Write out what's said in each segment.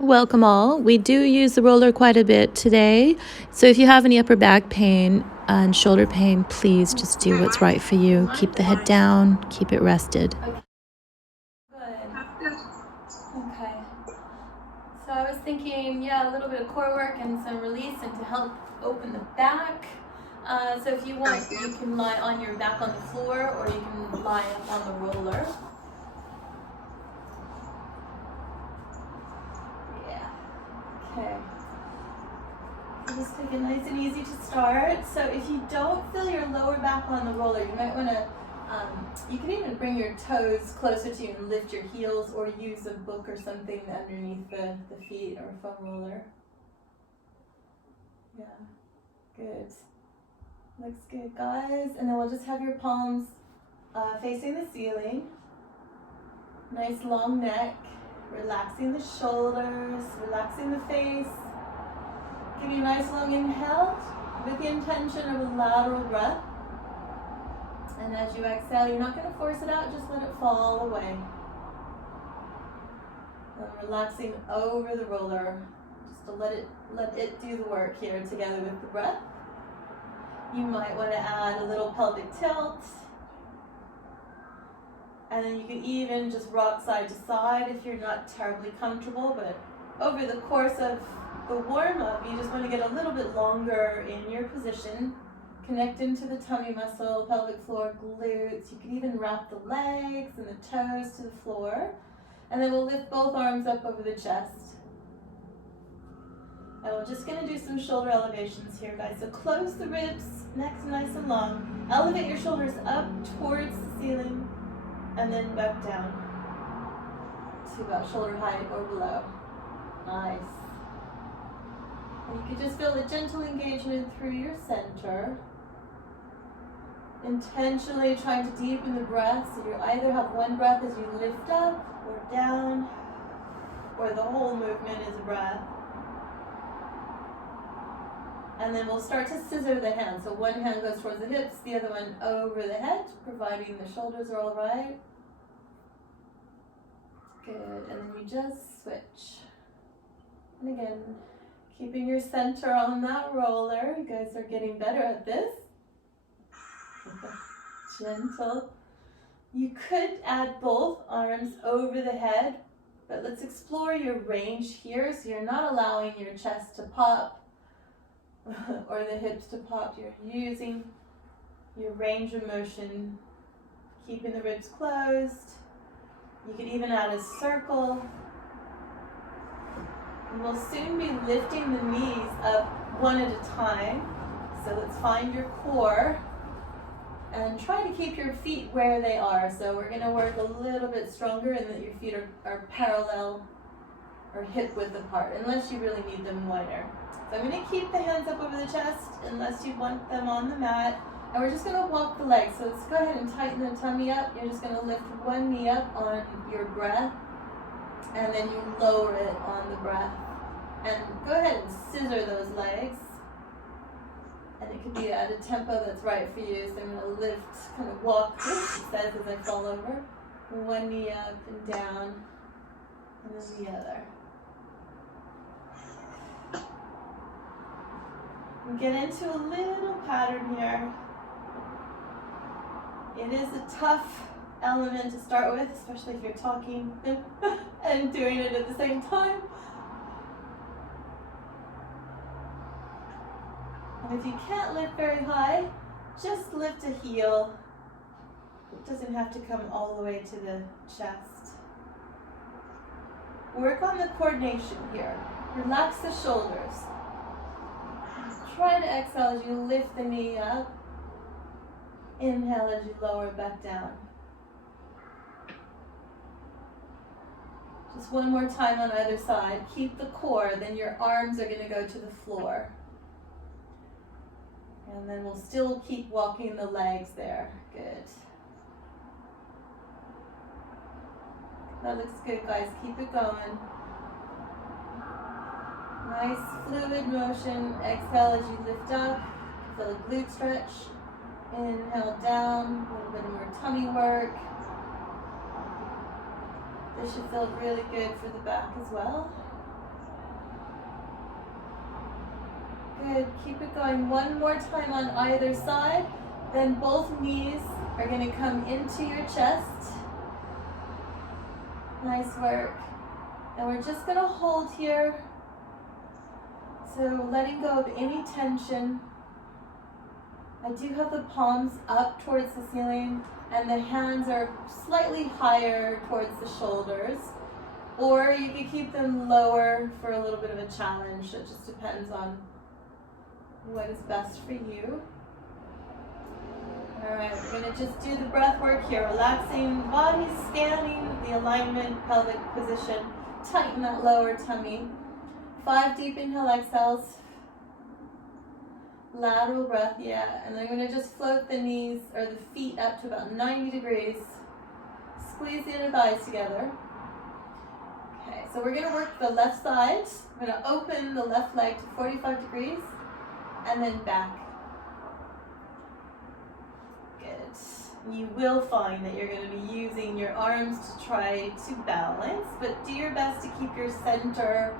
Welcome all. We do use the roller quite a bit today. So if you have any upper back pain and shoulder pain, please just do what's right for you. Keep the head down, keep it rested. Okay. Good. Okay. So I was thinking, yeah, a little bit of core work and some release and to help open the back. So if you want, you can lie on your back on the floor or you can lie up on the roller. Okay, so just take it nice and easy to start. So if you don't feel your lower back on the roller, you might want to, you can even bring your toes closer to you and lift your heels or use a book or something underneath the feet or a foam roller. Yeah, good. Looks good, guys. And then we'll just have your palms facing the ceiling. Nice long neck. Relaxing the shoulders, relaxing the face. Give you a nice long inhale with the intention of a lateral breath. And as you exhale, you're not going to force it out, just let it fall away. And relaxing over the roller, just to let it do the work here together with the breath. You might want to add a little pelvic tilt. And then you can even just rock side to side if you're not terribly comfortable, but over the course of the warm-up, you just want to get a little bit longer in your position, connect into the tummy muscle, pelvic floor, glutes. You can even wrap the legs and the toes to the floor. And then we'll lift both arms up over the chest. And we're just going to do some shoulder elevations here, guys. So close the ribs, neck's nice and long. Elevate your shoulders up towards the ceiling. And then back down to about shoulder height or below. Nice. And you can just feel the gentle engagement through your center. Intentionally trying to deepen the breath, so you either have one breath as you lift up or down, or the whole movement is a breath. And then we'll start to scissor the hands. So one hand goes towards the hips, the other one over the head, providing the shoulders are all right. Good, and then you just switch. And again, keeping your center on that roller. You guys are getting better at this. Gentle. You could add both arms over the head, but let's explore your range here. So you're not allowing your chest to pop or the hips to pop. You're using your range of motion, keeping the ribs closed. You could even add a circle. And we'll soon be lifting the knees up one at a time. So let's find your core and try to keep your feet where they are. So we're going to work a little bit stronger in that your feet are parallel or hip width apart, unless you really need them wider. So I'm going to keep the hands up over the chest unless you want them on the mat. And we're just going to walk the legs. So let's go ahead and tighten the tummy up. You're just going to lift one knee up on your breath. And then you lower it on the breath. And go ahead and scissor those legs. And it could be at a tempo that's right for you. So I'm going to lift, kind of walk, it says as I fall over. One knee up and down. And then the other. We get into a little pattern here. It is a tough element to start with, especially if you're talking and doing it at the same time. And if you can't lift very high, just lift a heel. It doesn't have to come all the way to the chest. Work on the coordination here. Relax the shoulders. Try to exhale as you lift the knee up. Inhale as you lower back down. Just one more time on either side. Keep the core, then your arms are going to go to the floor. And then we'll still keep walking the legs there. Good. That looks good, guys. Keep it going. Nice fluid motion. Exhale as you lift up. Feel a glute stretch. Inhale down. A little bit more tummy work. This should feel really good for the back as well. Good. Keep it going. One more time on either side. Then both knees are going to come into your chest. Nice work. And we're just going to hold here. So letting go of any tension. I do have the palms up towards the ceiling and the hands are slightly higher towards the shoulders. Or you can keep them lower for a little bit of a challenge. It just depends on what is best for you. All right, we're going to just do the breath work here. Relaxing the body, scanning the alignment, pelvic position. Tighten that lower tummy. 5 deep inhale, exhales. Lateral breath, yeah. And then I'm going to just float the knees or the feet up to about 90 degrees. Squeeze the inner thighs together. Okay, so we're going to work the left side. I'm going to open the left leg to 45 degrees and then back. Good. You will find that you're going to be using your arms to try to balance, but do your best to keep your center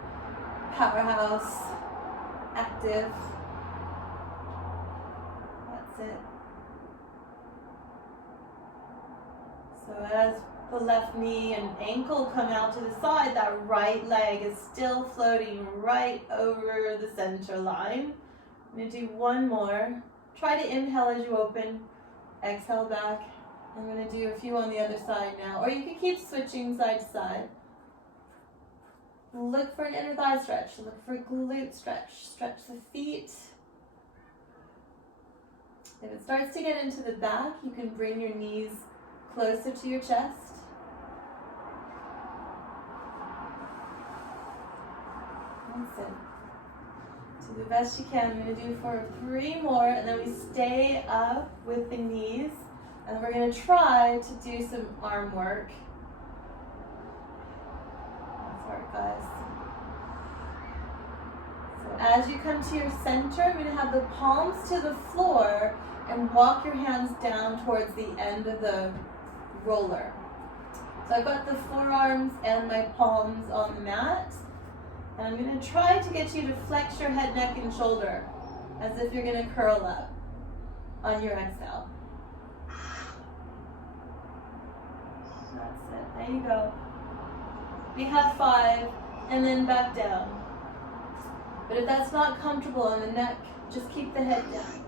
powerhouse active. That's it. So as the left knee and ankle come out to the side, that right leg is still floating right over the center line. I'm going to do one more. Try to inhale as you open. Exhale back. I'm going to do a few on the other side now. Or you can keep switching side to side. Look for an inner thigh stretch. Look for a glute stretch. Stretch the feet. If it starts to get into the back, you can bring your knees closer to your chest. That's it. Do the best you can. I'm going to do for 3 more, and then we stay up with the knees, and then we're going to try to do some arm work. That's work, guys. So as you come to your center, I'm going to have the palms to the floor and walk your hands down towards the end of the roller. So I've got the forearms and my palms on the mat. And I'm going to try to get you to flex your head, neck, and shoulder as if you're going to curl up on your exhale. That's it. There you go. We have 5 and then back down. But if that's not comfortable on the neck, just keep the head down.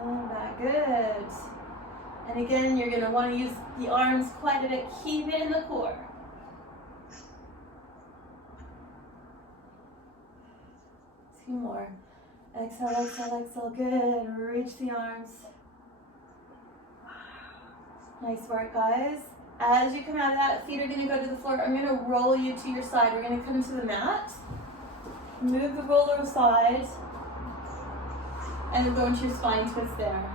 And back. Good. And again, you're going to want to use the arms quite a bit. Keep it in the core. Two more. Exhale, exhale, exhale. Good. Reach the arms. Nice work, guys. As you come out of that, feet are going to go to the floor. I'm going to roll you to your side. We're going to come to the mat. Move the roller aside. And then go into your spine twist there.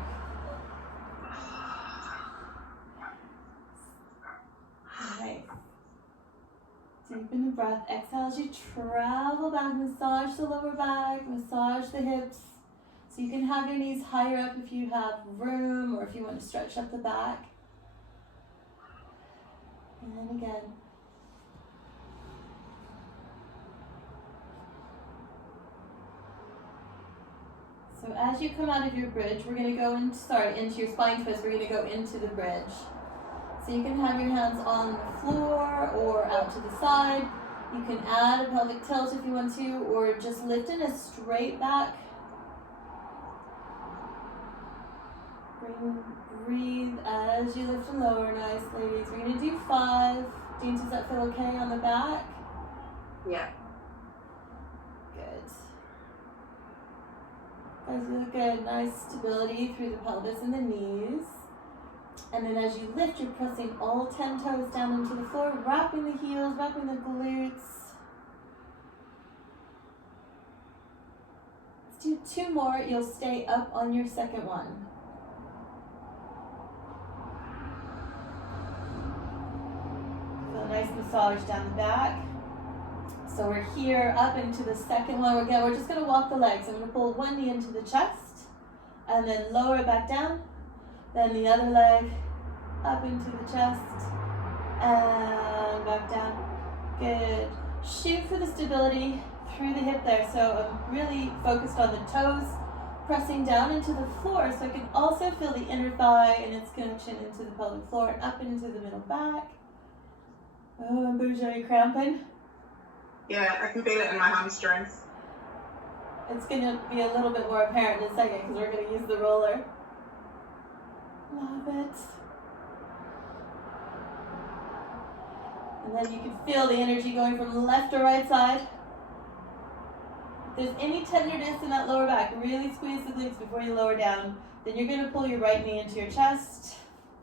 Deepen the breath. Exhale as you travel back. Massage the lower back. Massage the hips. So you can have your knees higher up if you have room or if you want to stretch up the back. And then again. So as you come out of your bridge, we're going to go into your spine twist. We're going to go into the bridge. So you can have your hands on the floor or out to the side. You can add a pelvic tilt if you want to, or just lift in a straight back. Breathe as you lift and lower. Nice, ladies. We're going to do 5. Dean, does that feel okay on the back? Yeah. Good. Guys, you look good. Nice stability through the pelvis and the knees. And then as you lift, you're pressing all 10 toes down into the floor, wrapping the heels, wrapping the glutes. Let's do 2 more. You'll stay up on your second one. Feel a nice massage down the back. So we're here up into the second one. We're just going to walk the legs. I'm going to pull one knee into the chest and then lower it back down. Then the other leg up into the chest and back down. Good. shoot for the stability through the hip there. So I'm really focused on the toes pressing down into the floor, so I can also feel the inner thigh and its connection into the pelvic floor and up into the middle back. Oh, Bouge, are you cramping? Yeah, I can feel it in my hamstrings. It's going to be a little bit more apparent in a second because we're going to use the roller. Love it. And then you can feel the energy going from left to right side. If there's any tenderness in that lower back, really squeeze the glutes before you lower down. Then you're going to pull your right knee into your chest.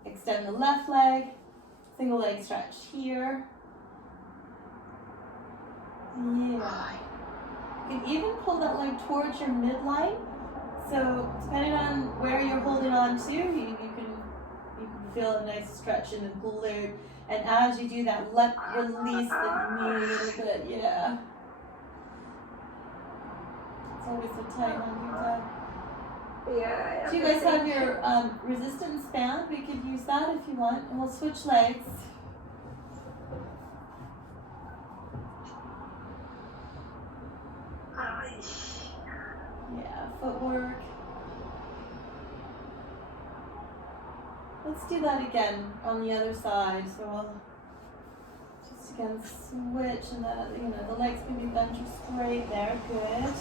Extend the left leg. Single leg stretch here. Yeah. You can even pull that leg towards your midline. So depending on where you're holding on to, you can feel a nice stretch in the glute. And as you do that, release the knee a little bit. Yeah. It's always so tight on you, Deb. Yeah. Do you guys have your resistance band? We could use that if you want, and we'll switch legs. Yeah, footwork. Let's do that again on the other side. So we'll just again switch, and that the legs can be bent or straight there. Good.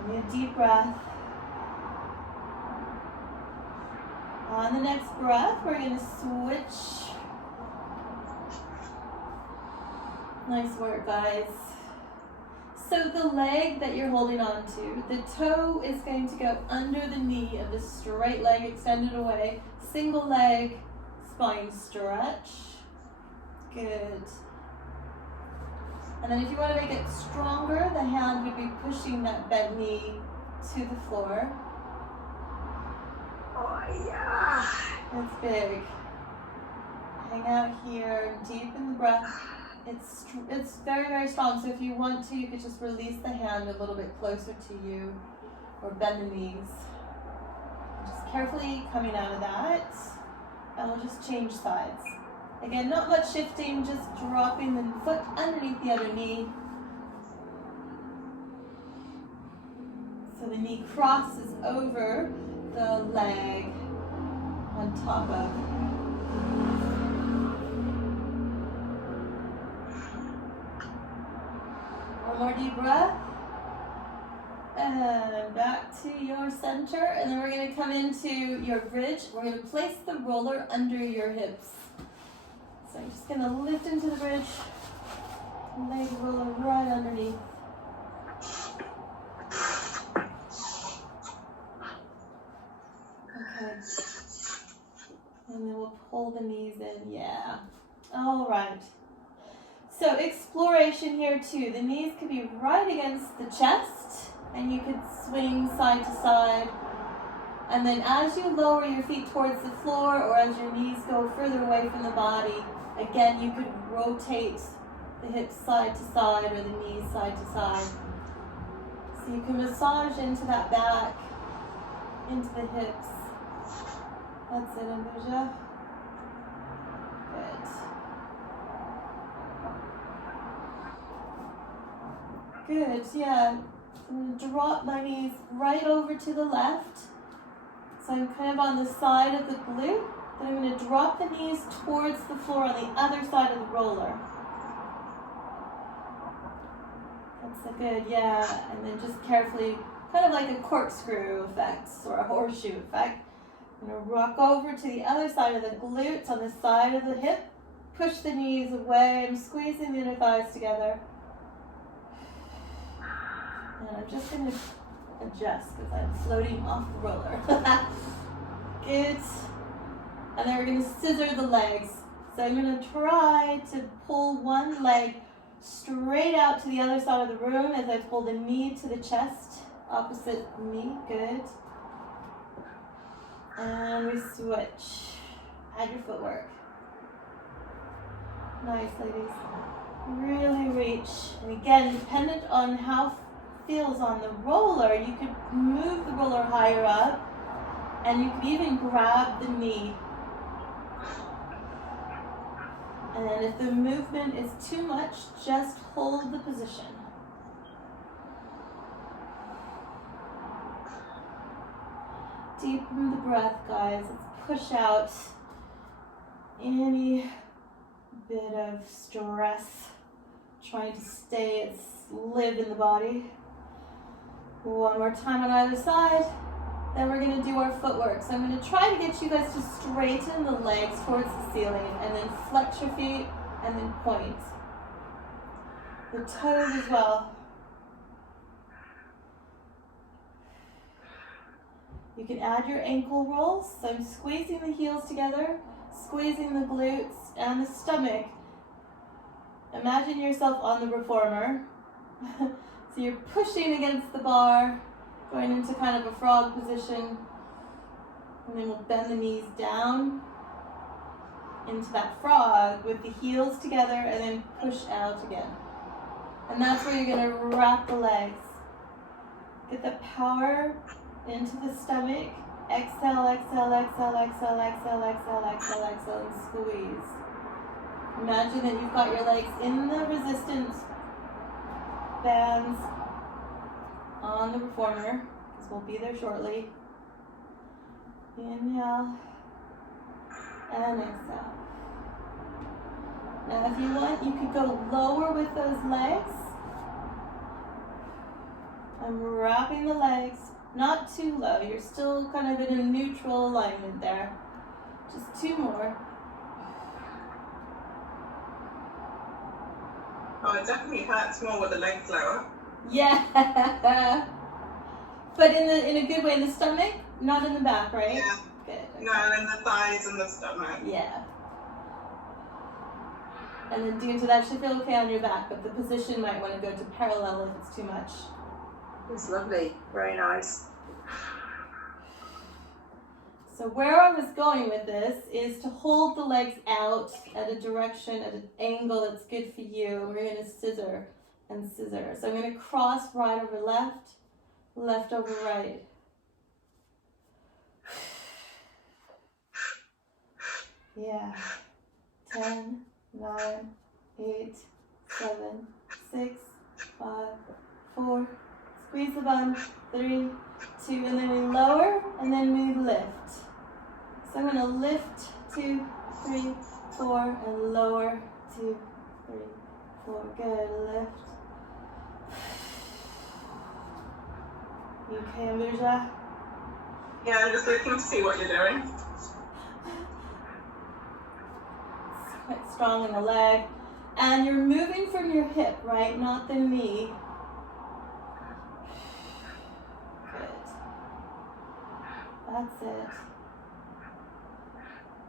And a deep breath. On the next breath, we're going to switch. Nice work, guys. So the leg that you're holding on to, the toe is going to go under the knee of the straight leg extended away. Single leg, spine stretch. Good. And then if you want to make it stronger, the hand would be pushing that bent knee to the floor. Oh, yeah. That's big. Hang out here, deepen the breath. It's very, very strong. So if you want to, you could just release the hand a little bit closer to you or bend the knees. Just carefully coming out of that. And we'll just change sides. Again, not much shifting, just dropping the foot underneath the other knee. So the knee crosses over the leg on top of. One more deep breath. And back to your center. And then we're going to come into your bridge. We're going to place the roller under your hips. So I'm just going to lift into the bridge. Leg roller right underneath. Okay. And then we'll pull the knees in. Yeah. All right. So exploration here too. The knees could be right against the chest, and you could swing side to side. And then as you lower your feet towards the floor, or as your knees go further away from the body, again, you could rotate the hips side to side or the knees side to side. So you can massage into that back, into the hips. That's it, Ambuja. Good, yeah. I'm going to drop my knees right over to the left. So I'm kind of on the side of the glute. Then I'm going to drop the knees towards the floor on the other side of the roller. That's a good, yeah. And then just carefully, kind of like a corkscrew effect or a horseshoe effect. I'm going to rock over to the other side of the glutes on the side of the hip. Push the knees away. I'm squeezing the inner thighs together. And I'm just going to adjust because I'm floating off the roller. Good. And then we're going to scissor the legs. So I'm going to try to pull one leg straight out to the other side of the room as I pull the knee to the chest. Opposite knee. Good. And we switch. Add your footwork. Nice, ladies. Really reach. And again, dependent on how feels on the roller, you could move the roller higher up, and you could even grab the knee And if the movement is too much, just hold the position. Deepen the breath, guys. Let's push out any bit of stress trying to live in the body. One more time on either side. Then we're going to do our footwork. So I'm going to try to get you guys to straighten the legs towards the ceiling and then flex your feet and then point. The toes as well. You can add your ankle rolls. So I'm squeezing the heels together, squeezing the glutes and the stomach. Imagine yourself on the reformer. So you're pushing against the bar, going into kind of a frog position. And then we'll bend the knees down into that frog with the heels together and then push out again. And that's where you're going to wrap the legs. Get the power into the stomach. Exhale, exhale, exhale, exhale, exhale, exhale, exhale, exhale, and squeeze. Imagine that you've got your legs in the resistance bands on the reformer, because we'll be there shortly. Inhale and exhale. Now if you want, you could go lower with those legs. I'm wrapping the legs, not too low. You're still kind of in a neutral alignment there. Just 2 more. Oh, it definitely hurts more with the legs lower. Yeah. But in a good way, in the stomach, not in the back, right? Yeah. Good. Okay. No, and the thighs and the stomach. Yeah. And then does it actually feel okay on your back, but the position might want to go to parallel if it's too much. It's lovely. Very nice. So where I was going with this is to hold the legs out at a direction, at an angle that's good for you. We're going to scissor and scissor. So I'm going to cross right over left, left over right. Yeah. 10, 9, 8, 7, 6, 5, 4. Squeeze the bum. 3, 2, and then we lower, and then we lift. So I'm going to lift 2, 3, 4, and lower 2, 3, 4. Good. Lift. You okay, Ambuja? Yeah, I'm just looking to see what you're doing. Quite strong in the leg. And you're moving from your hip, right? Not the knee. Good. That's it.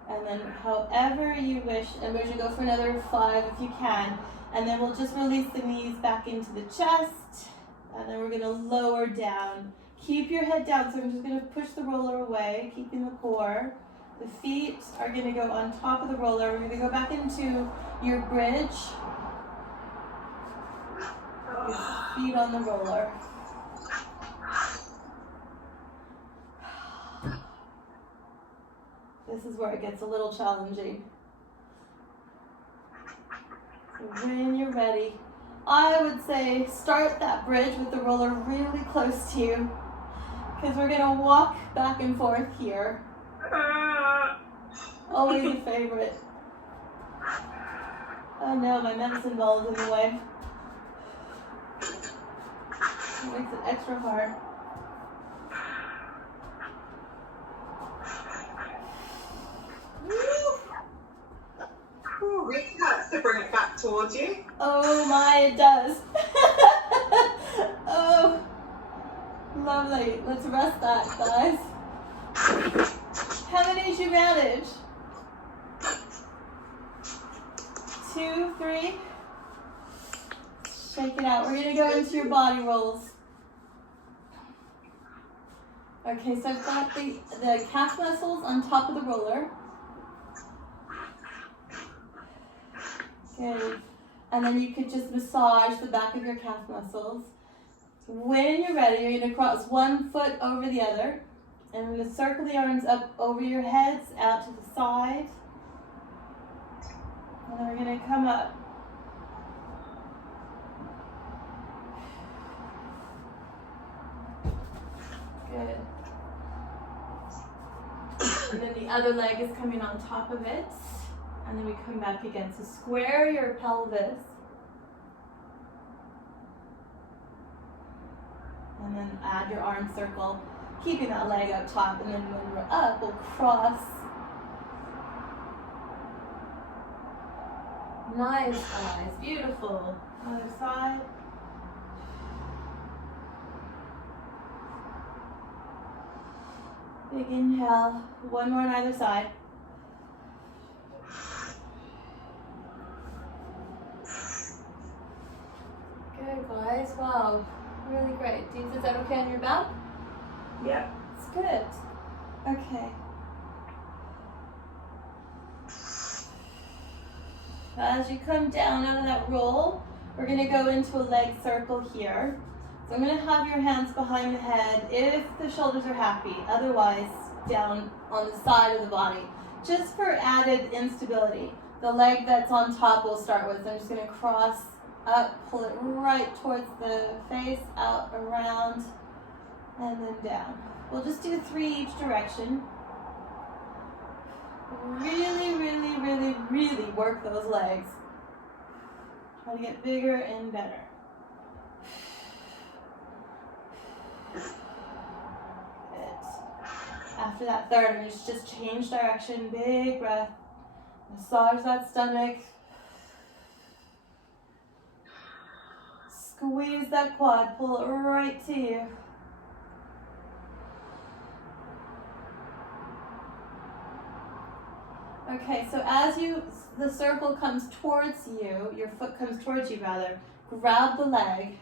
And then however you wish, and we should go for another 5 if you can. And then we'll just release the knees back into the chest. And then we're going to lower down. Keep your head down. So I'm just going to push the roller away, keeping the core. The feet are going to go on top of the roller. We're going to go back into your bridge. Your feet on the roller. This is where it gets a little challenging. So when you're ready, I would say start that bridge with the roller really close to you, because we're going to walk back and forth here. Always a favorite. Oh no, my medicine ball is in the way. It makes it extra hard. Ooh, really hurts to bring it back towards you. Oh my, it does. Oh, lovely. Let's rest that, guys. How many did you manage? 2, 3. Shake it out. We're going to go into your body rolls. Okay, so I've got the calf muscles on top of the roller. Good. And then you could just massage the back of your calf muscles. When you're ready, you're going to cross one foot over the other. And I'm going to circle the arms up over your heads, out to the side. then we're gonna come up. Good. And then the other leg is coming on top of it. And then we come back again. So square your pelvis. And then add your arm circle, keeping that leg up top. And then when we're up, we'll cross. Nice, guys. Beautiful. Other side. Big inhale. One more on either side. Good, guys. Wow. Really great. Deeds, is that okay on your back? Yeah. It's good. Okay. As you come down out of that roll, we're going to go into a leg circle here. So I'm going to have your hands behind the head if the shoulders are happy. Otherwise, down on the side of the body. Just for added instability. The leg that's on top we'll start with. I'm just going to cross up, pull it right towards the face, out, around, and then down. We'll just do 3 each direction. Really, really, really, really work those legs. Try to get bigger and better. Good. After that third, I'm going to just change direction, big breath. Massage that stomach. Squeeze that quad, pull it right to you. Okay, so as the circle comes towards you, your foot comes towards you rather, grab the leg,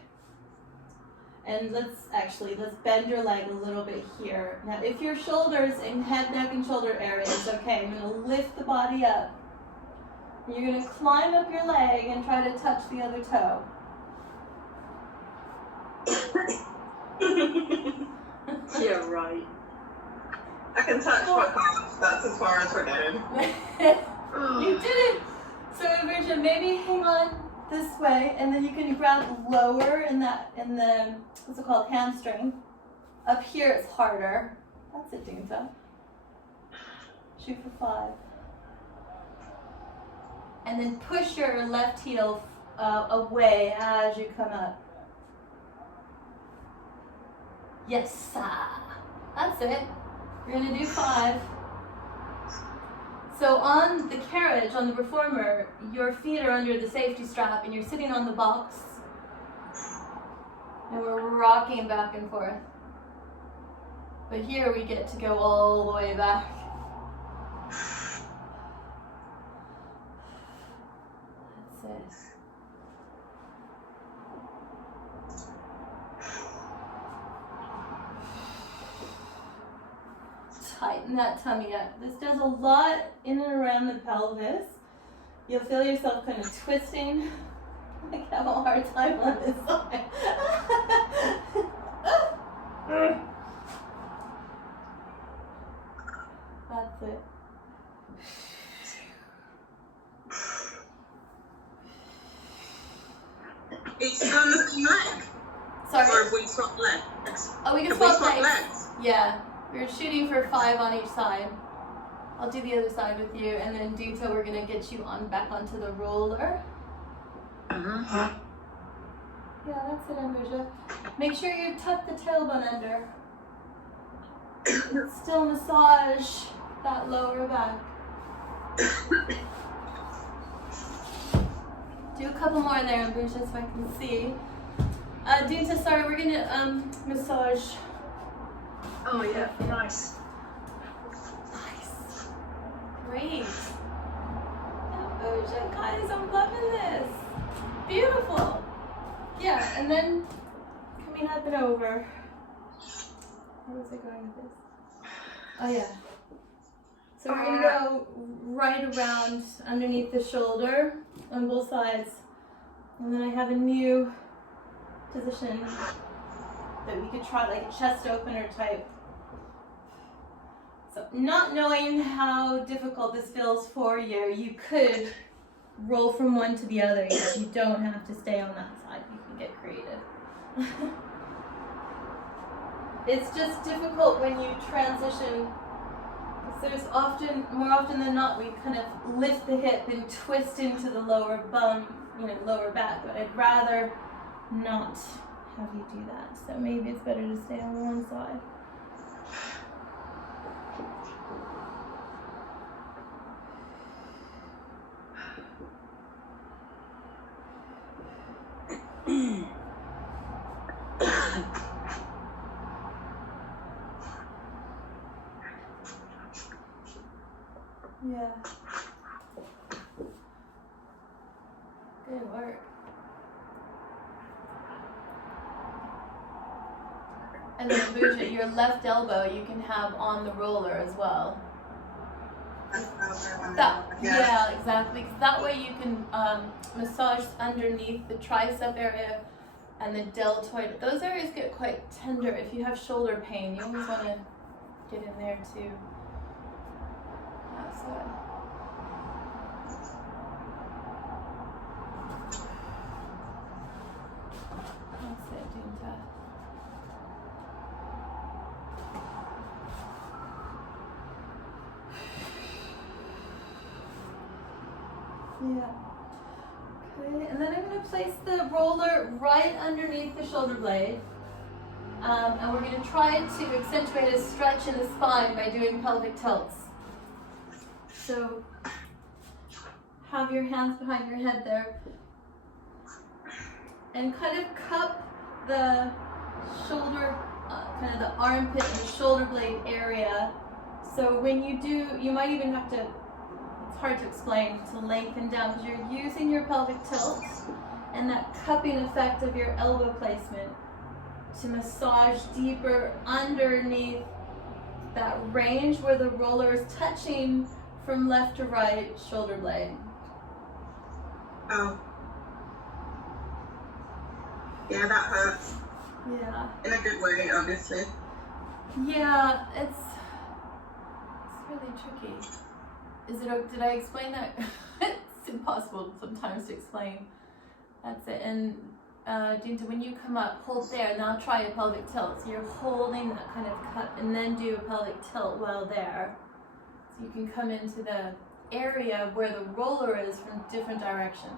and let's bend your leg a little bit here. Now if your shoulders and head, neck, and shoulder area is okay, I'm gonna lift the body up. You're gonna climb up your leg and try to touch the other toe. Yeah, right. I can touch my calf. That's as far as we're getting. You did it! So Virgin, maybe hang on this way, and then you can grab lower in the what's it called, hamstring. Up here it's harder. That's it, Dinta. Shoot for 5. And then push your left heel away as you come up. Yes, that's it. We're gonna do 5. So on the carriage, on the reformer, your feet are under the safety strap and you're sitting on the box. And we're rocking back and forth. But here we get to go all the way back. That's it. Tighten that tummy up. This does a lot in and around the pelvis. You'll feel yourself kind of twisting. I have a hard time on this side. That's it. Each on the same leg. Sorry. Or have we swapped legs? Oh, we can Have we swap swapped legs. legs? Yeah. We're shooting for 5 on each side. I'll do the other side with you, and then Dita, we're gonna get you on back onto the roller. Yeah, that's it, Ambuja. Make sure you tuck the tailbone under. Still massage that lower back. Do a couple more there, Ambuja, so I can see. Dita, sorry, we're gonna massage. Oh yeah, nice. Nice. Great. Ambuja, guys, I'm loving this. Beautiful. Yeah, and then coming up and over. Where was I going with this? Oh yeah. So we're gonna go right around underneath the shoulder on both sides. And then I have a new position that we could try, like a chest opener type. So not knowing how difficult this feels for you, you could roll from one to the other. You don't have to stay on that side. You can get creative. It's just difficult when you transition, because there's more often than not, we kind of lift the hip and twist into the lower bum, lower back, but I'd rather not have you do that. So maybe it's better to stay on one side. Yeah. Good work. And then Bouja, your left elbow you can have on the roller as well. Yeah, exactly. Because that way you can massage underneath the tricep area and the deltoid. Those areas get quite tender if you have shoulder pain. You always want to get in there too. That's it. That's it, Dinta. Yeah. Okay, and then I'm going to place the roller right underneath the shoulder blade. And we're going to try to accentuate a stretch in the spine by doing pelvic tilts. So have your hands behind your head there. And kind of cup the shoulder, kind of the armpit and shoulder blade area. So when you do, you might even have to, it's hard to explain, to lengthen down, because you're using your pelvic tilt and that cupping effect of your elbow placement to massage deeper underneath that range where the roller is touching from left to right shoulder blade. Oh. Yeah, that hurts. Yeah. In a good way, obviously. Yeah, it's really tricky. Did I explain that? It's impossible sometimes to explain. That's it. And Dinta, when you come up, hold there. Now try a pelvic tilt. So you're holding that kind of cut and then do a pelvic tilt while there. So you can come into the area where the roller is from different directions.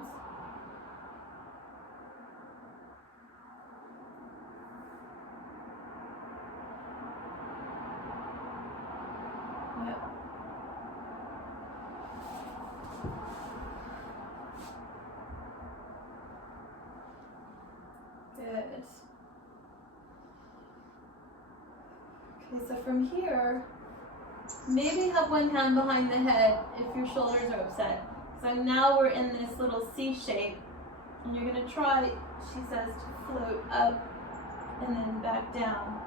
Yep. Good. Okay, so from here, maybe have one hand behind the head if your shoulders are upset. So now we're in this little C shape, and you're going to try, she says, to float up and then back down.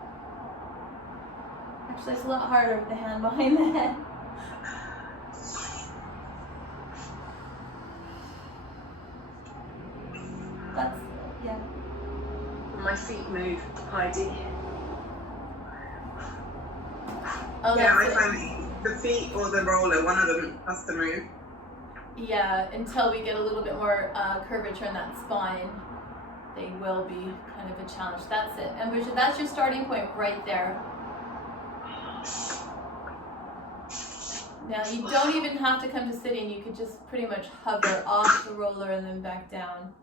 Actually, it's a lot harder with the hand behind the head. That's, yeah. My feet move, Heidi. Oh, Yeah, I that's it. find the feet or the roller, one of them has to move. Yeah, until we get a little bit more curvature in that spine, they will be kind of a challenge. That's it. And Bouja, that's your starting point right there. Now, you don't even have to come to sitting. You could just pretty much hover off the roller and then back down.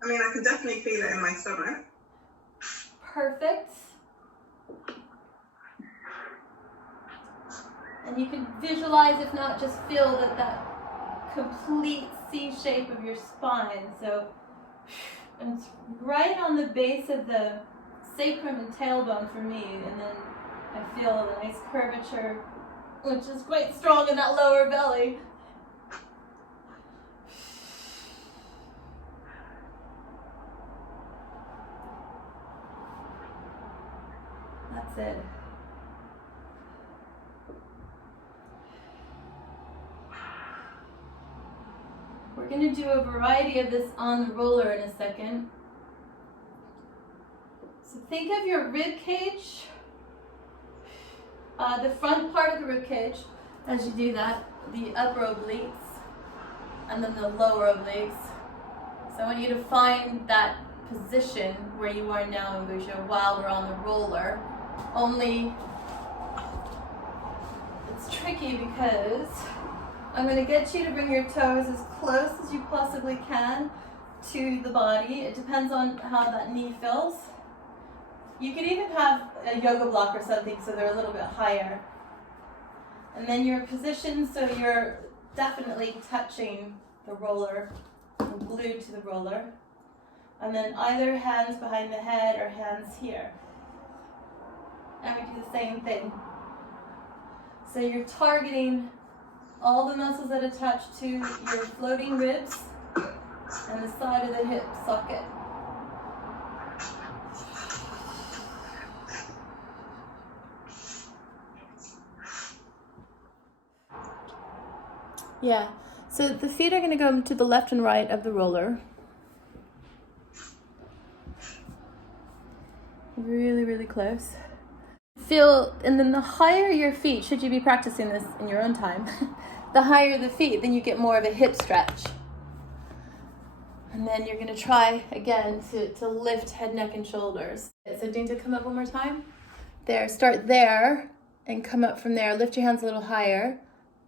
I mean, I can definitely feel it in my stomach. Perfect. And you can visualize, if not just feel, that complete C shape of your spine. So it's right on the base of the sacrum and tailbone for me, and then I feel a nice curvature, which is quite strong in that lower belly. That's it. We're going to do a variety of this on the roller in a second. So think of your rib cage The front part of the rib cage, as you do that, the upper obliques, and then the lower obliques. So I want you to find that position where you are now in Buja while we're on the roller. Only it's tricky because I'm going to get you to bring your toes as close as you possibly can to the body. It depends on how that knee feels. You could even have a yoga block or something so they're a little bit higher. And then you're positioned so you're definitely touching the roller, glued to the roller. And then either hands behind the head or hands here. And we do the same thing. So you're targeting all the muscles that attach to your floating ribs and the side of the hip socket. Yeah, so the feet are going to go to the left and right of the roller. Really, really close. Feel, and then the higher your feet, should you be practicing this in your own time, the higher the feet, then you get more of a hip stretch. And then you're going to try again to lift head, neck, and shoulders. So Dinta, come up one more time. There, start there and come up from there. Lift your hands a little higher.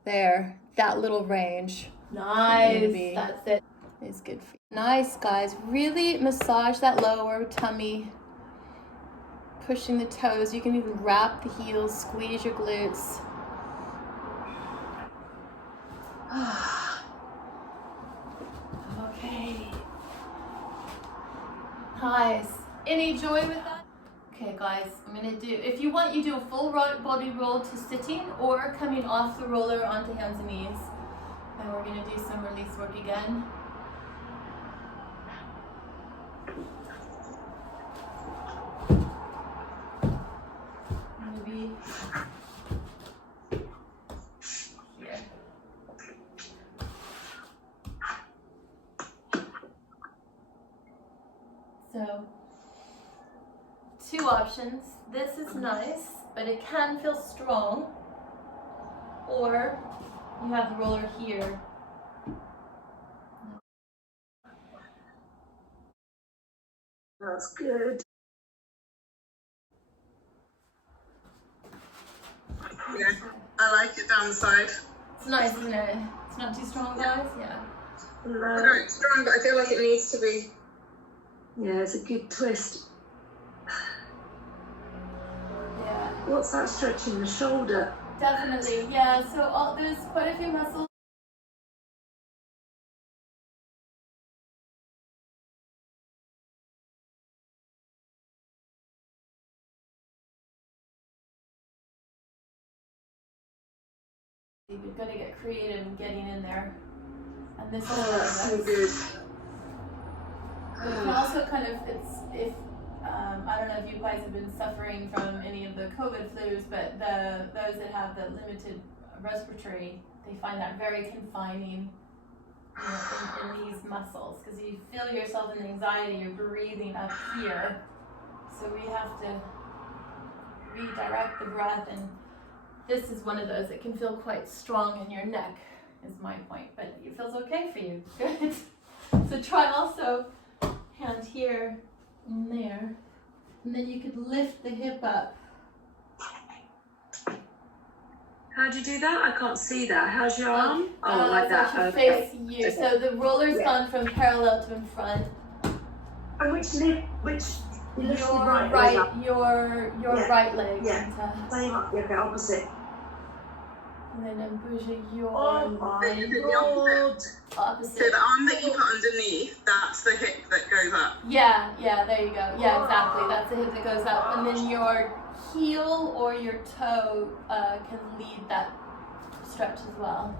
There, that little range. Nice, that's it. It's good for you. Nice, guys. Really massage that lower tummy. Pushing the toes. You can even wrap the heels, squeeze your glutes. Okay. Nice. Any joy with that? Okay, guys, I'm gonna do, if you want, you do a full body roll to sitting or coming off the roller onto hands and knees. And we're gonna do some release work again. Maybe here. So, two options. This is nice, but it can feel strong. Or you have the roller here. That's good. Yeah, I like it down the side. It's nice, isn't it? It's not too strong, guys? Yeah. No, it's strong, but I feel like it needs to be. Yeah, it's a good twist. Yeah. What's that stretching the shoulder? Definitely, yeah. So there's quite a few muscles. You've got to get creative in getting in there. And this is That's so good. But it can also kind of, I don't know if you guys have been suffering from any of the COVID flus, but those that have the limited respiratory, they find that very confining, you know, in these muscles, because you feel yourself in anxiety, you're breathing up here. So we have to redirect the breath, and this is one of those that can feel quite strong in your neck, is my point, but it feels okay for you. Good. So try also hand here and there, and then you could lift the hip up. How do you do that? I can't see that. How's your arm? Oh, like So that. it should Okay. face you. So the roller's gone from parallel to in front. And which leg? Which you lift Your the right leg up. your Yeah. right leg. Yeah. Into, Same up. Okay, opposite. and then bouge your Oh my Is it the opposite? So opposite. the arm that you put underneath, that's the hip that goes up. Yeah, there you go. Yeah, exactly. That's the hip that goes up. And then your heel or your toe can lead that stretch as well.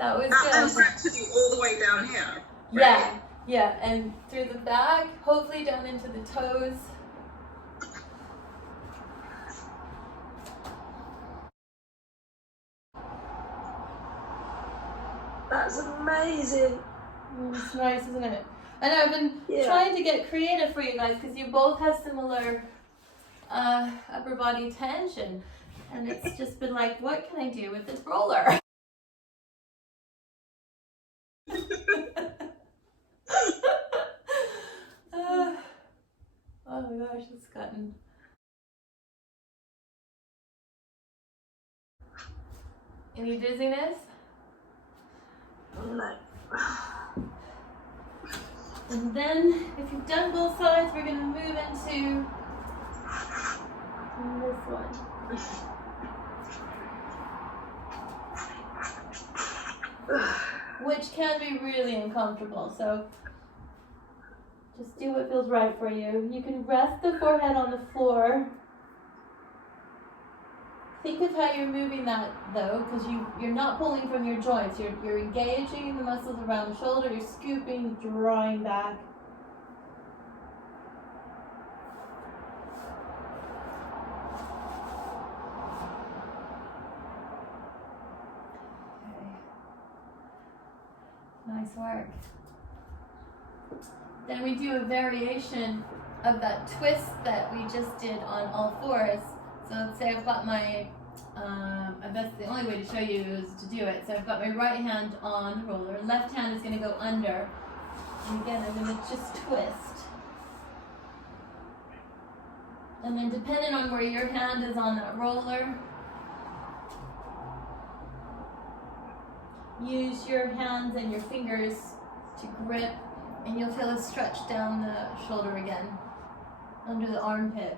That was That then good. stretches you all the way down here. Yeah, and through the back, hopefully down into the toes. That's amazing. It's nice, isn't it? I know I've been trying to get creative for you guys because you both have similar upper body tension, and it's just been like, what can I do with this roller? Oh my gosh, it's gotten. Any dizziness? No. And then, if you've done both sides, we're going to move into this one. Which can be really uncomfortable, so just do what feels right for you. You can rest the forehead on the floor. Think of how you're moving that though, because you're not pulling from your joints. You're engaging the muscles around the shoulder, you're scooping, drawing back. Okay. Nice work. Then we do a variation of that twist that we just did on all fours. So let's say I've got my, I guess the only way to show you is to do it. So I've got my right hand on the roller, left hand is going to go under. And again, I'm going to just twist. And then depending on where your hand is on that roller, use your hands and your fingers to grip, and you'll feel a stretch down the shoulder again, under the armpit.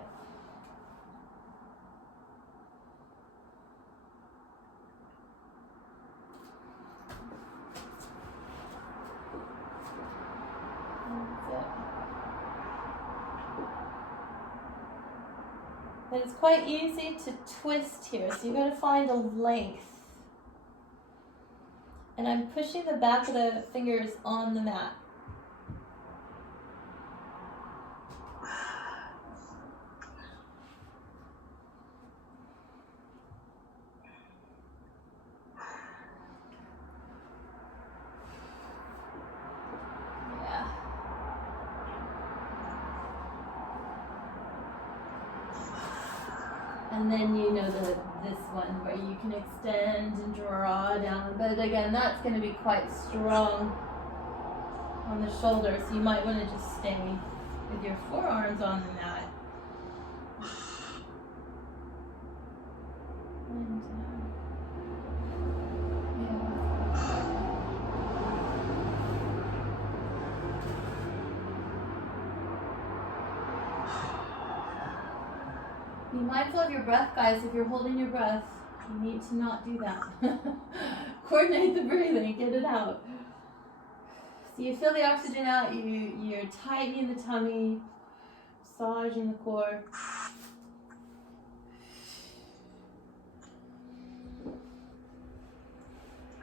But it's quite easy to twist here, so you've got to find a length. And I'm pushing the back of the fingers on the mat. And then you know this one where you can extend and draw down. But again, that's going to be quite strong on the shoulder, so you might want to just stay with your forearms on the mat. And, Be mindful of your breath, guys. If you're holding your breath, you need to not do that. Coordinate the breathing, get it out. So you feel the oxygen out, you're tightening the tummy, massaging the core.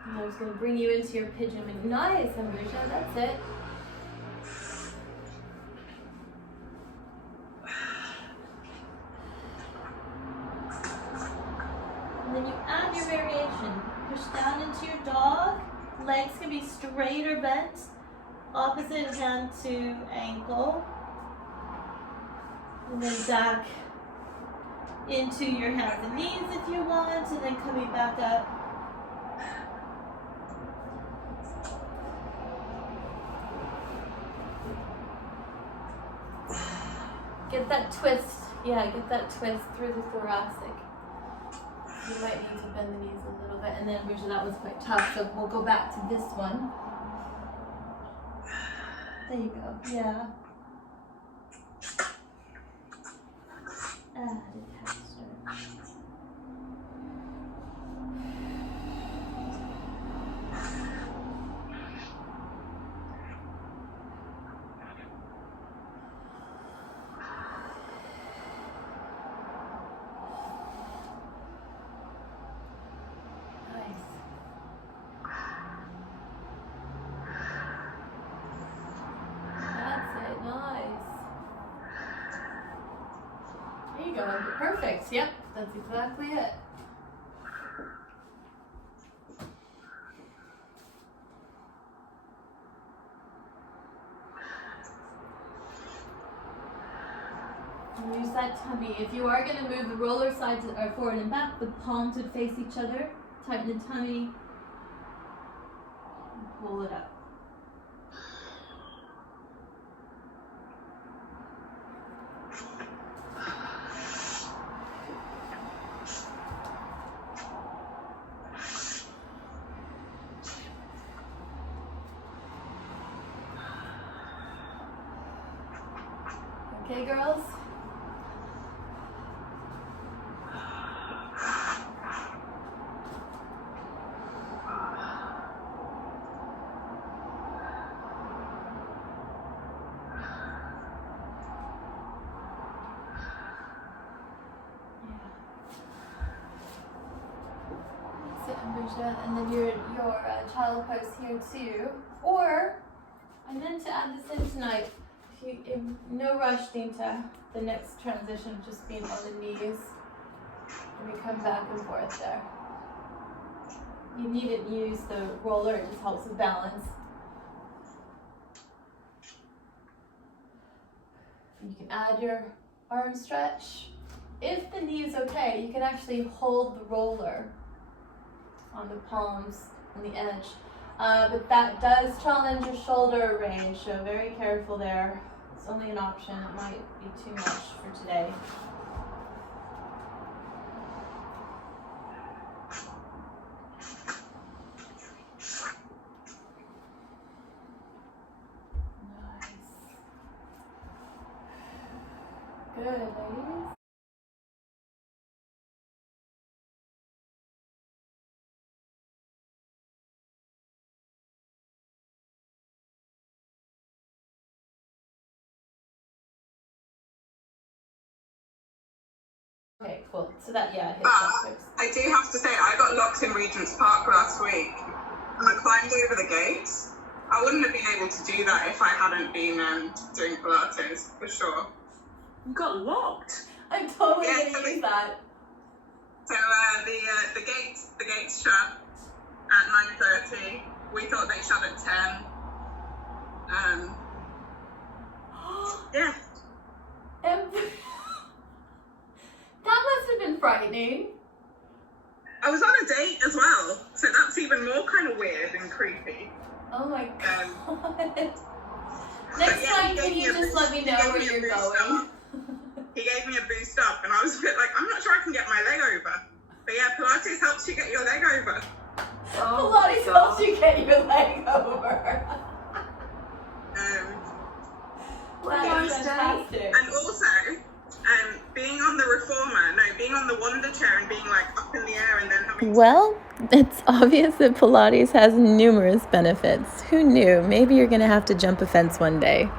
And I'm just going to bring you into your pigeon. Nice, Ambusha, that's it. And then you add your variation. Push down into your dog. Legs can be straight or bent. Opposite hand to ankle. And then back into your hands and knees if you want. And then coming back up. Get that twist. Yeah, get that twist through the thoracic. You might need to bend the knees a little bit, and then usually that one's quite tough, so we'll go back to this one. There you go, yeah. Perfect, yep, that's exactly it. Use that tummy. If you are going to move the roller sides or forward and back, the palms would face each other. Tighten the tummy. And pull it up. Okay, girls? And then your child pose here too. Or I meant to add this in tonight. If no rush, Dinta. The next transition just being on the knees. And we come back and forth there. You needn't use the roller, it just helps with balance. You can add your arm stretch. If the knee is okay, you can actually hold the roller on the palms, on the edge. But that does challenge your shoulder range, so very careful there. It's only an option, it might be too much for today. Nice. Good, ladies. Okay, cool. So that, yeah, hip thrusters. I do have to say, I got locked in Regent's Park last week and I climbed over the gates. I wouldn't have been able to do that if I hadn't been doing Pilates, for sure. You got locked. I'm totally Yeah, gonna use that. So the gates shut at 9:30. We thought they shut at 10. Yeah. That must have been frightening. I was on a date as well, so that's even more kind of weird and creepy. Oh my god. But Next yeah, time, he can gave you me a just boost- let me know he gave where me a you're boost going? up. He gave me a boost up, and I was a bit like, I'm not sure I can get my leg over. But yeah, Pilates helps you get your leg over. Oh Pilates helps you get your leg over. That is fantastic. And also, being on the being on the Wonder Chair and being like up in the air and then having Well, it's obvious that Pilates has numerous benefits. Who knew? Maybe you're going to have to jump a fence one day.